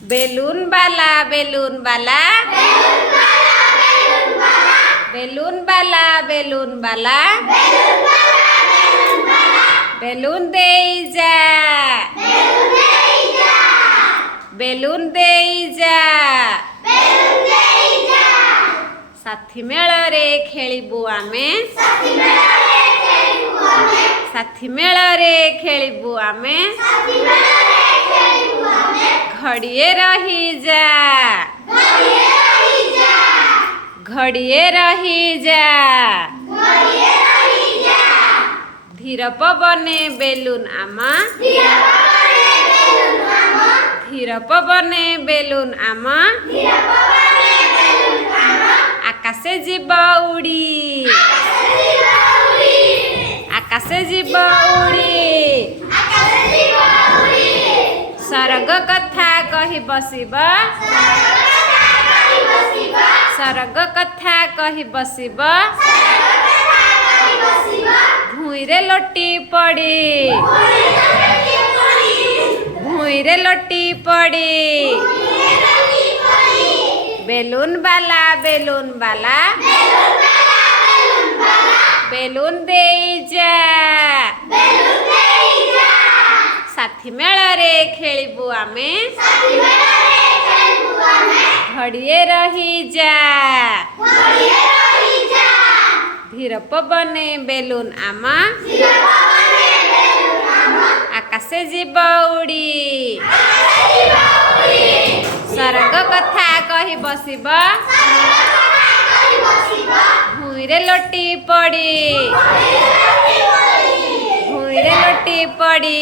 balloon वाला balloon वाला balloon वाला बेलून वाला बेलून दे जा बेलून दे जा साथी मेल रे खेलिबु आमे साथी मेल रे खेलिबु आमे घड़िए रही जा घड़िए रही जा धीर पवने बेलून आमा धीर पवने बेलून आमा आकाशे जीव उड़ी आकाशे जीव उड़ी सरग कथा कहि बसिब सरग कथा कहि बसिब भुइरे लोटी पड़ी भुइरे लोटी पड़ी बेलून वाला बेलून वाला बेलून दे जा साथी मेल रे खेलिबु आमे घड़िए रही जा धीर पवने बेलून आमा आकाशे जीव उड़ी सरग कथा कहि बसिब भुइरे लोटी पड़ी भुइरे लोटी पड़ी